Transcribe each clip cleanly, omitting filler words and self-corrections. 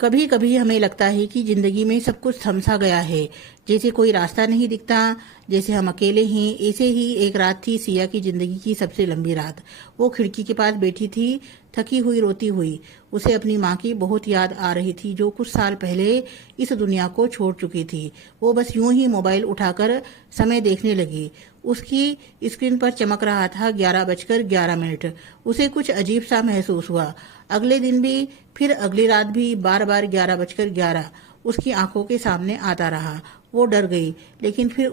कभी कभी हमें लगता है कि जिंदगी में सब कुछ थमसा गया है, जैसे कोई रास्ता नहीं दिखता, जैसे हम अकेले हैं। ऐसे ही एक रात थी सिया की जिंदगी की सबसे लंबी रात। वो खिड़की के पास बैठी थी, थकी हुई, रोती हुई। उसे अपनी माँ की बहुत याद आ रही थी, जो कुछ साल पहले इस दुनिया को छोड़ चुकी थी। वो बस यूं ही मोबाइल उठाकर समय देखने लगी। उसकी स्क्रीन पर चमक रहा था 11:11। उसे कुछ अजीब सा महसूस हुआ। अगले दिन भी, फिर अगली रात भी बार बार 11:11 उसकी आंखों के सामने आता रहा। वो डर गई, लेकिन फिर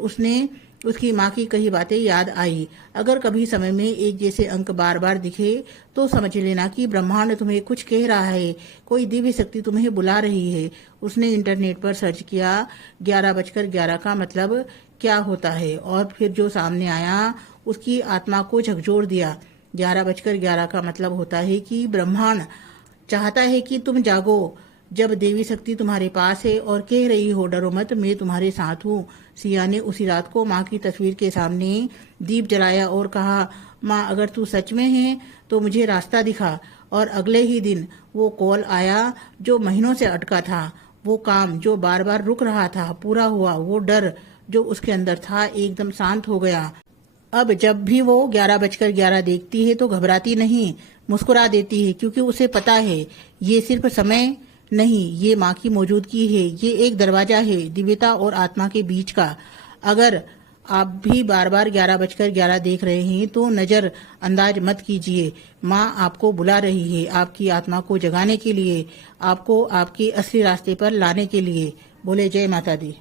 उसकी माँ की कही बातें याद आई। अगर कभी समय में एक जैसे अंक बार बार दिखे तो समझ लेना कि ब्रह्मांड तुम्हें कुछ कह रहा है, कोई दिव्य शक्ति तुम्हें बुला रही है। उसने इंटरनेट पर सर्च किया 11:11 का मतलब क्या होता है, और फिर जो सामने आया उसकी आत्मा को झकझोर दिया। 11:11 का मतलब होता है कि ब्रह्मांड चाहता है कि तुम जागो। जब देवी शक्ति तुम्हारे पास है और कह रही हो डरो मत, मैं तुम्हारे साथ हूँ। सिया ने उसी रात को माँ की तस्वीर के सामने दीप जलाया और कहा, माँ अगर तू सच में है तो मुझे रास्ता दिखा। और अगले ही दिन वो कॉल आया जो महीनों से अटका था। वो काम जो बार बार रुक रहा था पूरा हुआ। वो डर जो उसके अंदर था एकदम शांत हो गया। अब जब भी वो 11:11 देखती है तो घबराती नहीं, मुस्कुरा देती है, क्योंकि उसे पता है ये सिर्फ समय नहीं, ये माँ की मौजूदगी है। ये एक दरवाजा है दिव्यता और आत्मा के बीच का। अगर आप भी बार बार 11:11 देख रहे हैं तो नजर अंदाज मत कीजिए। माँ आपको बुला रही है, आपकी आत्मा को जगाने के लिए, आपको आपके असली रास्ते पर लाने के लिए। बोले जय माता दी।